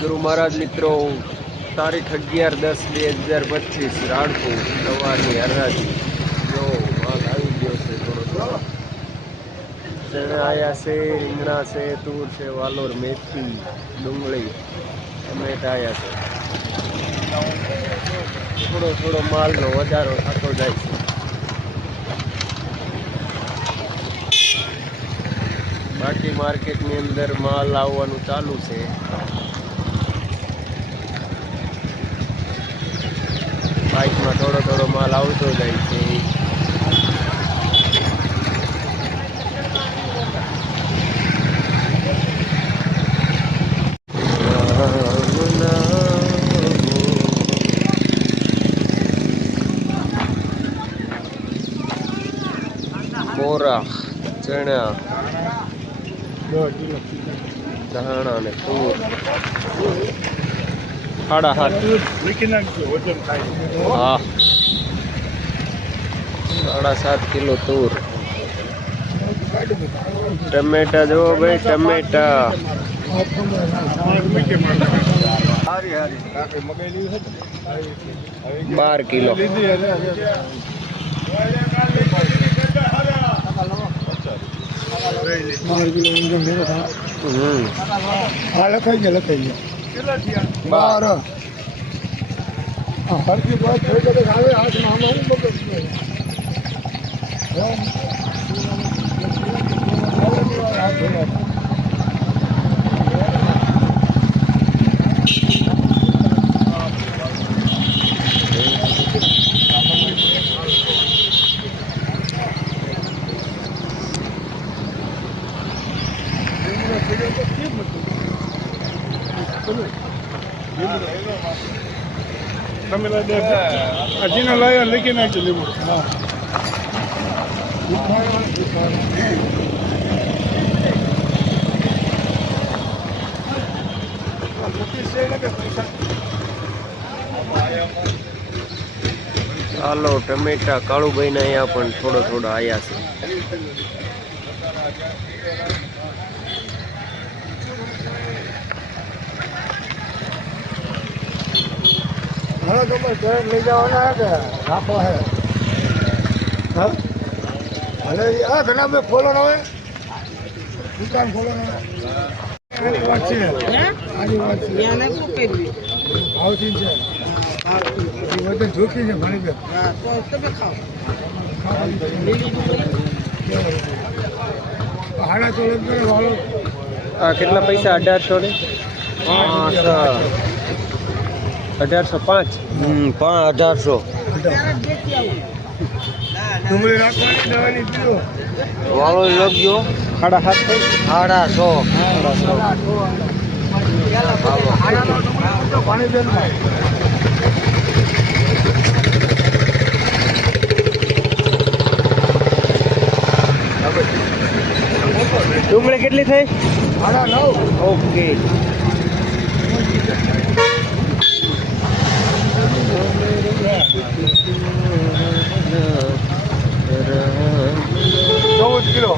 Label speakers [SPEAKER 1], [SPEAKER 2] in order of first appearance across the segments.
[SPEAKER 1] ગુરુ મહારાજ મિત્રો, તારીખ અગિયાર દસ બે હજાર પચીસ, રાણપુર, સવારની હરાજી જો માલ આવી ગયો છે થોડો ચણાયા છે, રીંગણા છે, તુર છે, વાલોર, મેથી, ડુંગળી, ટમેટા આવ્યા છે. થોડો થોડો માલનો વધારો થતો જાય છે. બાકી માર્કેટની અંદર માલ આવવાનું ચાલુ છે. બાઇકમાં થોડો થોડો માલ આવતો જાય છે. મોરા ચણા ધાણા ને તૂર. સાડા સાત
[SPEAKER 2] લીખી નાખજો વજન થાય
[SPEAKER 1] હા સાડા સાત કિલો તૂર ટમેટા જુઓ ભાઈ ટમેટા
[SPEAKER 2] હારી હારી કાકે મગાઈ છે ને
[SPEAKER 1] બાર કિલો
[SPEAKER 2] લીધી હે
[SPEAKER 1] હમ
[SPEAKER 2] હા લખાઈ ગયા લખાઈ ગયા બાર હરકી વાત થઈ તો આવે આમાં હું બગડ હજીના લાયા લીખી નાખજો લીંબુ હા
[SPEAKER 1] ચાલો ટમેટા કાળુભાઈ ના અહીંયા પણ થોડો થોડો આયા છે.
[SPEAKER 2] હા તો બસ ઘરે લઈ જવાના હે કે રાખો હે? હા ભલે આ ઘણા બે ખોલો ને હવે દુકાન ખોલો ને આની વાત છે. આની વાત છે.
[SPEAKER 3] યાને શું કર્યું?
[SPEAKER 2] ભાવથી છે. જોખી છે ભણી બે
[SPEAKER 3] હા તો તમે ખાઓ.
[SPEAKER 2] વાળો.
[SPEAKER 1] આ કેટલા પૈસા? અઢારસો ને? અઢારસો પાંચ. પાંચ અઢારસો. વાળો લગજો સાડા સાત
[SPEAKER 2] પાણી બેન
[SPEAKER 1] ડુંગળી કેટલી થઈ?
[SPEAKER 2] નવ.
[SPEAKER 1] ઓકે
[SPEAKER 2] ચૌદ કિલો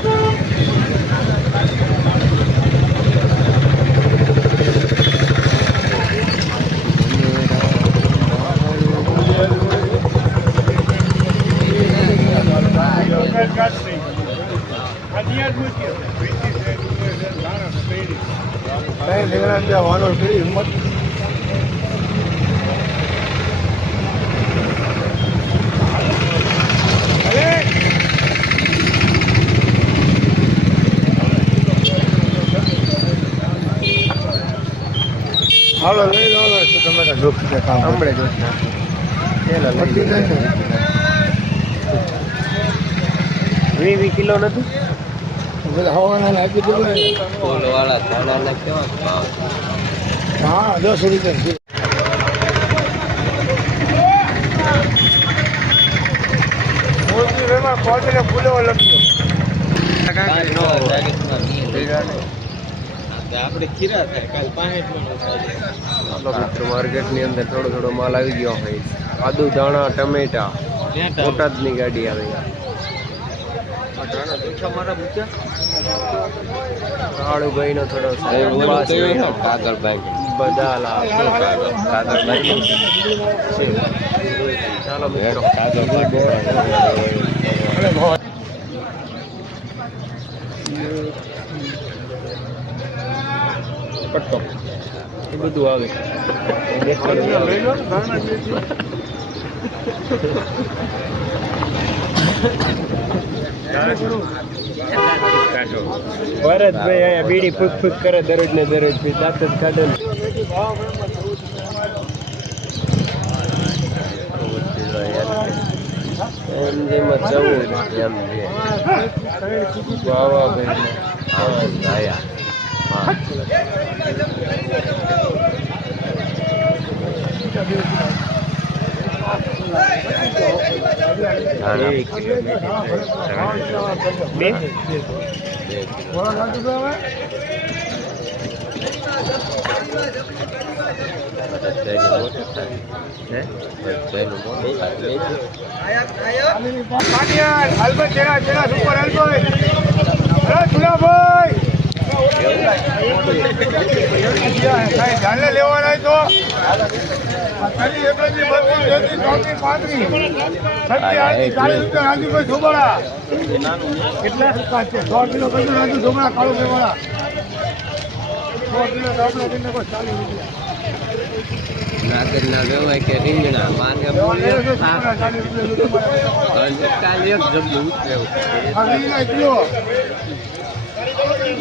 [SPEAKER 2] કઈ લીંગણા ત્યાં વાનર કરી હિંમત હાલો લઈ લો લો. તમે જોખી દે કામ.
[SPEAKER 1] હમણે જ વી વી કિલો નથી?
[SPEAKER 2] બધા હવાના લાગી દો
[SPEAKER 1] ફૂલ વાળા કેવા
[SPEAKER 2] હા દસ રૂપિયા મોટી વેમાં કોટને ફૂલેવા લખ્યો.
[SPEAKER 4] આપણે ખીરા થાય કાલ પાંચ
[SPEAKER 1] ચાલો માર્કેટની અંદર થોડો થોડો માલ આવી ગયો હોય. આદુ ધાણા ટમેટા બોટાદની ગાડી આવે. કાળુભાઈ નો થોડો લાભ ચાલો મિત્રો. પટ્ટો એ બધું આવે. ભરતભાઈ અહીંયા બીડી ફૂક ફૂક કરે દરરોજ ને દરરોજ દાંત જ કાઢે એમ જેમાં જવું એમ છે વાવા ભાઈ. હા.
[SPEAKER 2] પાટિયાર હાલમાં ચેડા ચેડા સુપર હાલતો અરે સુલાભાઈ ધાને લેવાના તો કેટલા સો કિલો રાજુ ધોબળા કાળું સો કિલો ચાલીસ રૂપિયા
[SPEAKER 1] નાગરના વ્યવહાર કે રીંગણા જમવું
[SPEAKER 2] આ વીસના કિલો એકવીસ, બાવીસ, ત્રેવીસ, ચોવીસ,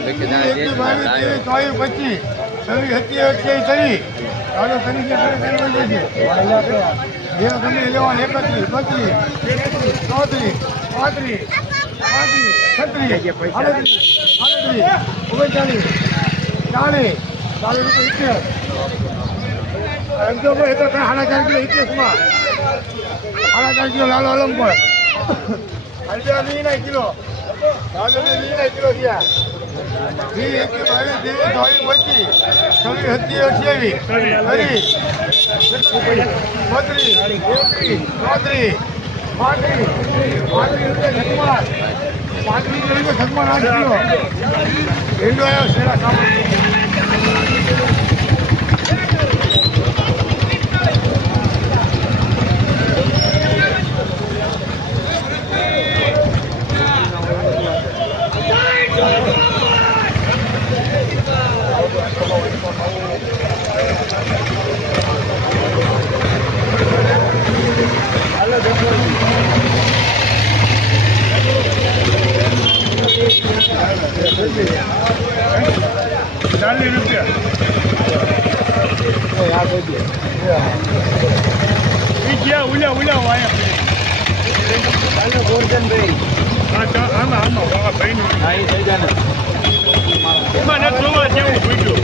[SPEAKER 2] પચીસ, છવ્વીસ, સત્યાવીસ, અઠ્યાવીસ, ત્રીસ. ચાલો, ગમે લેવાનું, એકત્રીસ, બત્રીસ, ચોત્રીસ, પાંત્રીસ, પાંત્રીસ, છત્રીસ, આડત્રીસ, ઓગણચાલીસ, ચાલીસ, ચાલીસ રૂપિયા ઇતિહાસ. એમ તો એ તો સાડા ચાર કિલો ઇતિહાસમાં. સાડા ચાર કિલો લાલો અલમ વીસના કિલો કિલો થયા એકવીસ બાવીસ ત્રેવીસ ચોવીસ પચીસ છવ્વીસ સત્યાવીસ અઠ્યાવીસ ત્રીસ બત્રીસ એકત્રીસ ચોત્રીસ પાંત્રીસ પાંત્રીસ રૂપિયા છકમાર પાંત્રીસ રૂપિયા છકમાર આઠ કિલો ભીંડો આવ્યો સેરા સામાન ચાલીસ રૂપિયા જ્યાં ઉલ્યા ઉલ્યા વાયા હા તો આમાં આમાં વાવા ભાઈનું એમાં નથી જોવા જેવું પૂછ્યું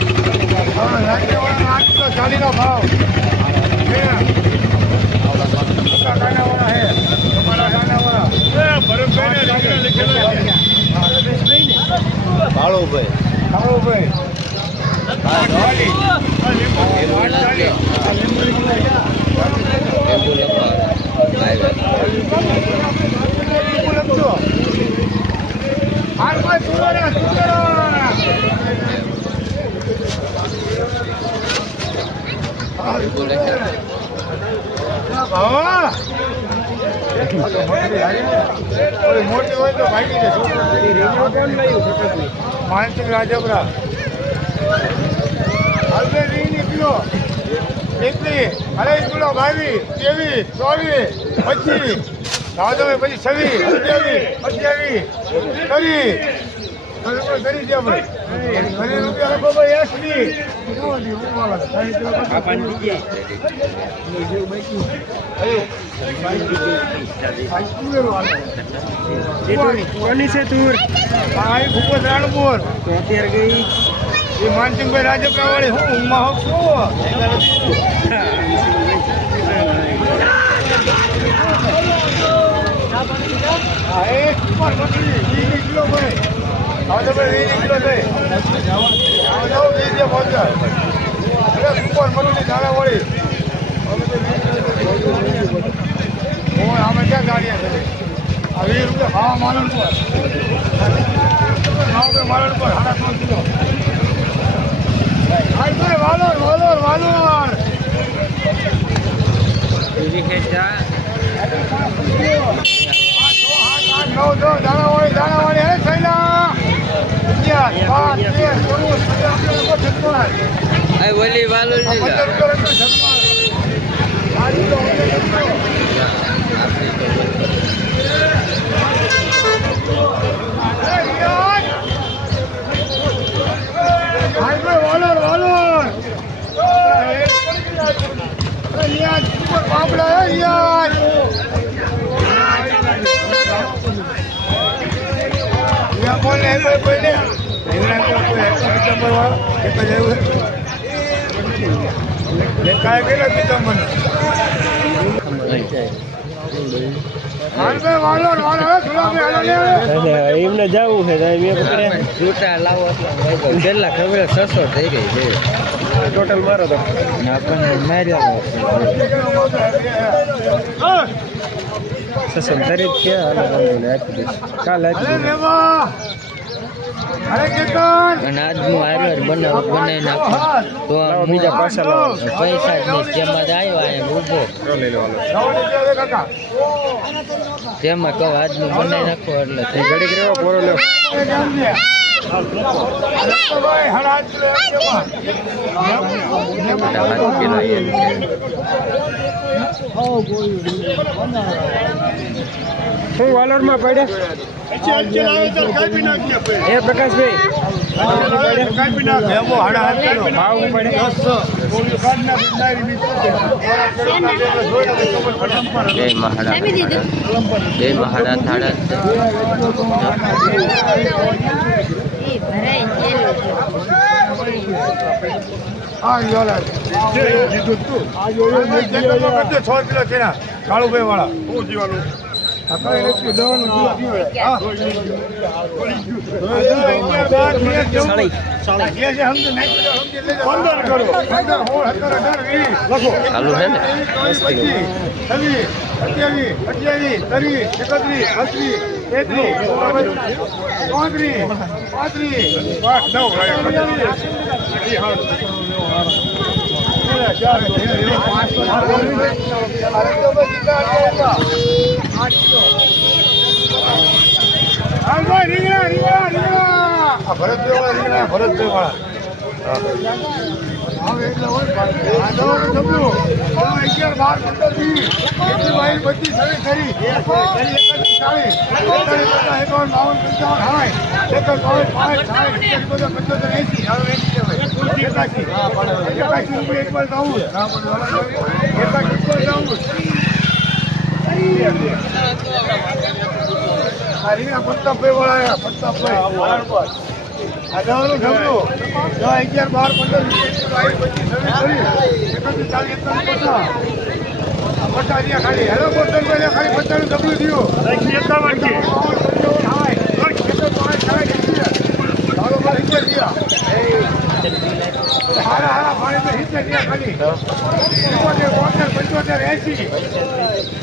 [SPEAKER 2] ચાલીનો ભાવ હે. હે. તમારા કાનાવાળા. ભરતભાઈને રીંગણા લખેલા કાળુભાઈ. આ લીંબુ.
[SPEAKER 1] લીંબુ
[SPEAKER 2] આઠ ચાલી. આ લીંબુ લીંબુ. લીંબુ લખજો. હાલમાં સુવર્ણ, સુવર્ણ. હા. ઓલી મોટી હોય તો ભાગી જશે માનસિક રાજપરા હાલવે વીસની કિલો એકલી અઢાઈસ કિલો બાવીસ ત્રેવીસ ચોવીસ પચીસ દાદો પછી છવ્વીસ સત્યાવીસ અઠ્યાવીસ ત્રીસ કરી દે ભાઈ કોની છે તુર આ ભૂપત રાણપુર અત્યારે ગઈ એ માનસિંહભાઈ રાજપરાવાળી હું ઊંઘમાં હોઉં ભાઈ નવ દસ દાણાવાળી દાણાવાળી હે થયેલા
[SPEAKER 1] વાલો
[SPEAKER 2] આ પંદર રૂપિયા કોઈ વાળો એક જ આવ્યો
[SPEAKER 1] એમને જવું છે જૂતા લાવો એટલે પેલા ખબર છસો થઈ ગઈ છે. ટોટલ મારો તો. આપણને માર્યા છસો તારીખ છે હાલો વાંધો આપી દઈશ કાલ આપી દઈશ
[SPEAKER 2] લેવા અરે કેતન
[SPEAKER 5] અને આજનું આવ્યો બનાવ બનાવી નાખ્યું તો
[SPEAKER 1] લાવો બીજા પાછા લાવો.
[SPEAKER 5] પૈસા જ નહીં. તેમાં જ આવ્યો અહીંયા ઊભો
[SPEAKER 1] લઈ લેવાનો
[SPEAKER 2] જવાની દે કાકા.
[SPEAKER 5] તેમાં કહું આજનું બનાવી નાખો એટલે
[SPEAKER 1] ઘડીક
[SPEAKER 2] દે ભાઈ હડા
[SPEAKER 1] શું વાલોરમાં પડે એ પ્રકાશભાઈ?
[SPEAKER 2] કાપી મહાડા બે
[SPEAKER 1] મહાડા હું
[SPEAKER 5] થાળા
[SPEAKER 2] હા છ કિલો તેના કાળુભાઈ વાળા શું જીવાનું હા
[SPEAKER 5] ચાલુ છે ને
[SPEAKER 2] પચીસ અઠ્યાવીસ અઠ્યાવીસ ત્રીસ એકત્રીસ બત્રીસ તેત્રીસ ચોત્રીસ પાંત્રીસ નવ રીંગણા ભરતભાઈ ભરતભાઈ વાળા હોય અગિયાર, બાર, પંદર, એકત્રીસ, ચાલીસ. એકતાલીસ, પચાસ, એકાવન, બાવન, પંચાવન, સાઠ. એકસઠ, બાવન, પાંચ, સાઠ, સિત્તેર, પંચોતેર, એંસી. હવે એંસી એકાશી. એકાશી રૂપિયા એક વાર ચૌદ. ના, બોલો, એકાશી રીંગણા પ્રતાપભાઈ વાળા પ્રતાપભાઈ વાળા. આ દવાનું જમલું. દવા અગિયાર, બાર, પંદર, પચીસ, પચાસ. પચાસ ખાલી. હેલો, અહીંયા ખાલી પચાસનું જમલું થયું. હારા, હારા, પાણી પંચોતેર, એંસી.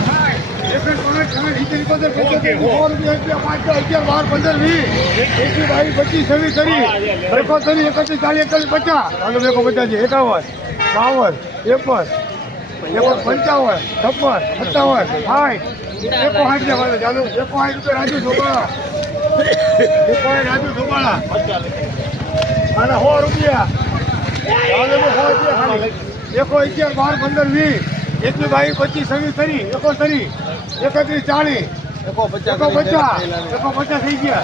[SPEAKER 2] એકાવન બાવન એપન પંચાવન છપ્પન સત્તાવન સાઠ એકો સાઠ ને ચાલુ એકો સાઠ રૂપિયા રાજુ ધોબાળા એકો સાઠ રાજુ ધોબાળા અને સો રૂપિયા એકો અગિયાર બાર પંદર વીસ એકવીસ બાવીસ પચીસ છવ્વીસ તરી એકો તરી એકત્રીસ ચાલીસ એકો પચાસ એકો પચાસ થઈ ગયા.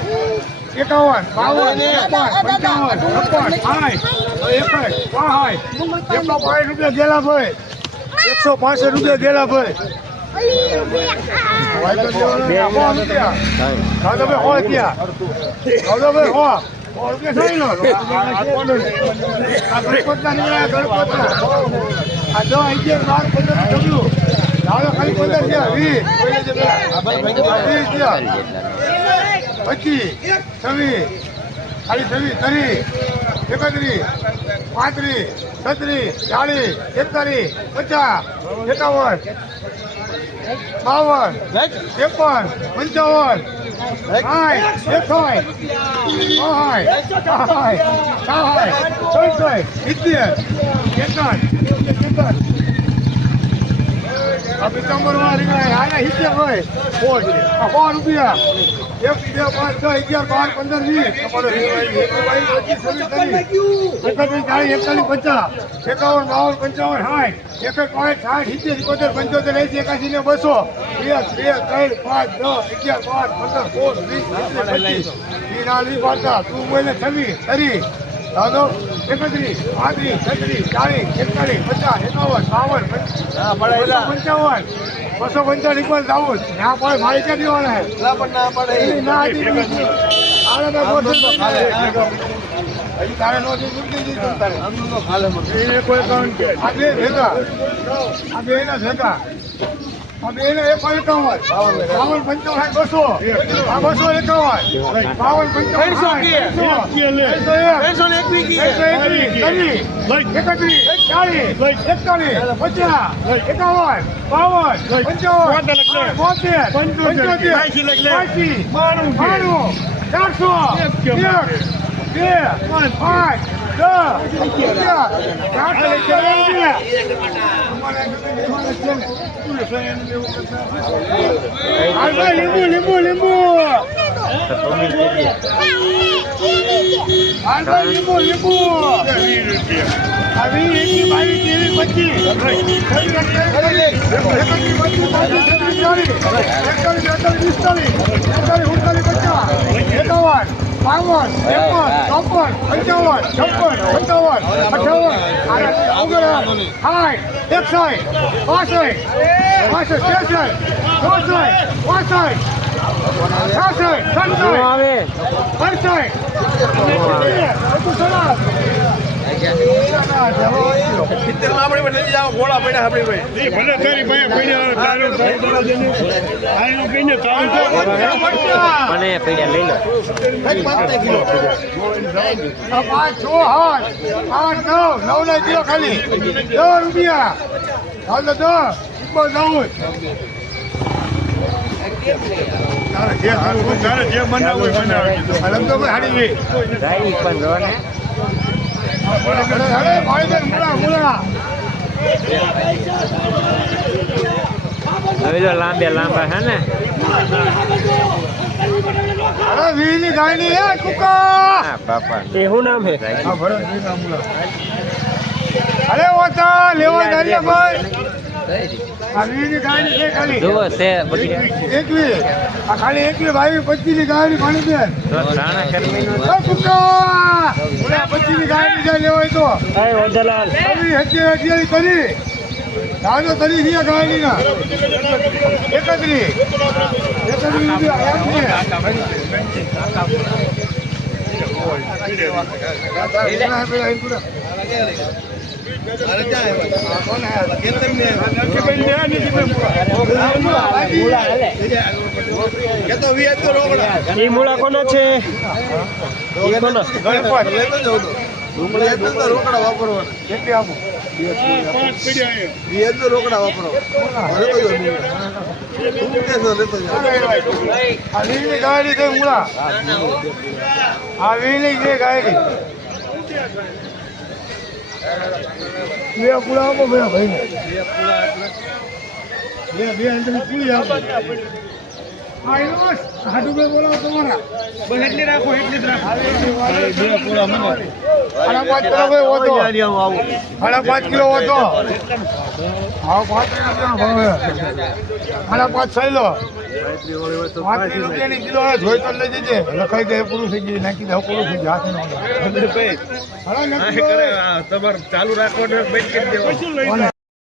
[SPEAKER 2] એકાવન બાવન ત્રેપન પંચાવન છપ્પન સાઠ એકસઠ પાંસઠ એકસો પાંચ રૂપિયા ગેલા ભાઈ એકસો પાંસઠ રૂપિયા ગેલા ભાઈ દાદાભાઈ હો રૂપિયા દાદાભાઈ હો. રૂપિયા થઈ લો. કોણ આ ગણપતના નીકળ્યા ગણપતના આ દસ અગિયાર બાર પંદર ડબલું દાદા ખાલી પંદર છે થયા. પચીસ, છવ્વીસ, ખાલી છવ્વીસ, ત્રીસ, એકત્રીસ, પાંત્રીસ, છત્રીસ, ચાલીસ, એકતાલીસ, પચાસ, એકાવન. બાવન ત્રેપન પંચાવન સાઠ એકસઠ બાસઠ સહાય સાઠ સડસઠ સિત્તેર એકસઠ એકસઠ આ પિત્તંબરમાં નીકળાય આના સિત્તેર હોય સો સો રૂપિયા. એક, બે, પાંચ, છ, અગિયાર, બાર, પંદર, વીસ. એકત્રીસ, ચાલીસ, એકતાલીસ, પચાસ. એકાવન, બાવન, પંચાવન, સાઠ. એકસઠ પાંચ સાઠ, સિત્તેર, સિત્તોતેર, પંચોતેર, એસી, એકાસી બસો. બે બે, ત્રણ, પાંચ, દસ, અગિયાર પાંચ પંદર, સોળ, વીસ પચીસ. વીસ પાડતા તું બોલે છવ્વીસ દાદો એકત્રીસ પાંત્રીસ છત્રીસ ચાલીસ એકતાલીસ પચાસ એકાવન બાવન બસો પંચાવન બસો પંચાવન ઇક્વલ દાઉદ. ના પડે મારી ક્યાં દેવાના હે? ના પણ ના પડે. ના હતી તારે નો કોઈ કાઉન્ટ આ બે ભેગા. આ બે ના ભેગા. આ બે ને એક એકાવન. બાવન પંચાવન બસો. આ બસો એકાવન. બાવન પંચાવન ત્રણસો એક. એકત્રીસ. ચાલીસ એકતાલીસ પચાસ. એકાવન. બાવન. પંચાવન. બોતેર પંચોતેર. એંશી, બાણું ચારસો. એક. બે પાંચ દસ અગિયાર લીંબુ લીંબુ લીંબુ લીંબુ લીંબુ એકની બાવીસ તેવીસ પચીસ એકતાલીસ બેતાલીસ પિસ્તાલીસ એકતાલીસ ઉનતાલીસ પચાસ એકાવન બાવન ત્રેપન ચોપન પંચાવન છપ્પન પંચાવન અઠાવન ઓગણ સાઠ એકસાઠ પાસઠ પાસઠ ત્રેસઠ ચોસઠ પાસઠ છાસઠ સડસઠ
[SPEAKER 5] આવે
[SPEAKER 2] અડસઠ
[SPEAKER 5] મને પૈડા લઈ લો.
[SPEAKER 2] પાંચ છ આઠ આઠ નવ નવ ને કિલો ખાલી દસ રૂપિયા હાલ તો દસ જવું હાલ તો ભાઈ હાડી વી
[SPEAKER 5] ગાડી પણ રહો ને
[SPEAKER 2] અરે ભાઈ બેન મુળા મુળા
[SPEAKER 5] હવે લાંબે લાંબા હે ને?
[SPEAKER 2] અરે વીની ગાયની હે કુકા
[SPEAKER 5] બાપા. એ હું નામ હે?
[SPEAKER 2] હા ભરો વીના મુળા અરે ઓતા લેવા દારિયા ભાઈ
[SPEAKER 5] જુઓ છે
[SPEAKER 2] એકવી આ ખાલી એકવી ભાઈ પચીસની ગાયની પાણી દે પચીસની ગાયની લેવાય તો. હજી કરી. દાદો કરી ના એમ છે
[SPEAKER 5] એ મૂળા કોના છે? એ કોનો
[SPEAKER 2] કેટલી આપો આ વીની ગાયની છે મૂળા આ વીની છે ગાયની બે પૂળા આપો ભાઈ બે બે અંદર પૂરી આપો. હાડું બોલાવો તમારા. બસ એટલી રાખો એટલી જ રાખો. બે પૂળા મને સાડા પાંચ કિલો ભાઈ સાડા પાંચ કિલો હા પાંચ. સાડા પાંચ થઈ લો. પાંચ રૂપિયાની કિલો જોઈ તો લઈ જજે. લખાઈ ગયે પૂરું થઈ ગયું. નાખી દે પૂરું થઈ ગયું. હાથે.
[SPEAKER 4] તમારે ચાલુ રાખવાનું કરી
[SPEAKER 2] કોને?